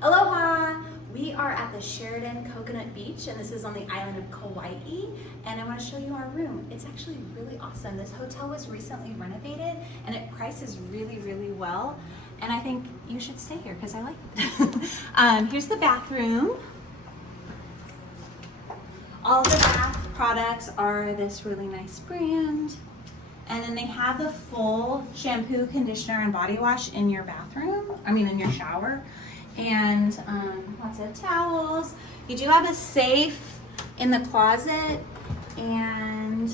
Aloha! We are at the Sheraton Coconut Beach, and this is on the island of Kauai, and I want to show you our room. It's actually really awesome. This hotel was recently renovated and it prices really well, and I think you should stay here because I like it. Here's the bathroom. All the bath products are this really nice brand, and then they have the full shampoo, conditioner, and body wash in your bathroom, in your shower. And lots of towels. You do have a safe in the closet and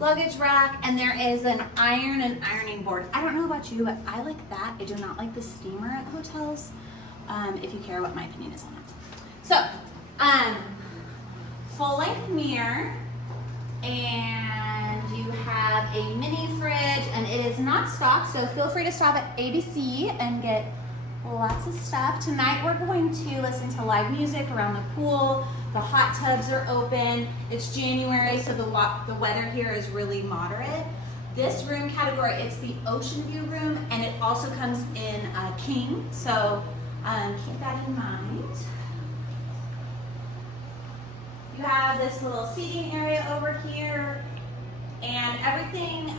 luggage rack, and there is an iron and ironing board. I don't know about you, but I like that. I do not like the steamer at hotels, if you care what my opinion is on it. So, full-length mirror, and you have a mini fridge, and it is not stocked, so feel free to stop at ABC and get lots of stuff. Tonight we're going to listen to live music around the pool. The hot tubs are open. It's January, so the weather here is really moderate. This room category, it's the ocean view room, and it also comes in king, so keep that in mind. You have this little seating area over here, and everything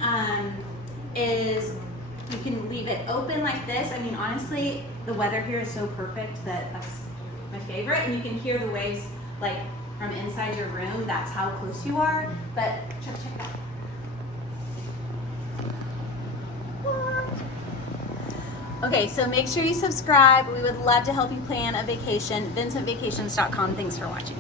is, you can leave it open like this. honestly, the weather here is so perfect that's my favorite, and you can hear the waves like from inside your room. That's how close you are, but check it out. Okay, so make sure you subscribe. We would love to help you plan a vacation. VincentVacations.com. Thanks for watching.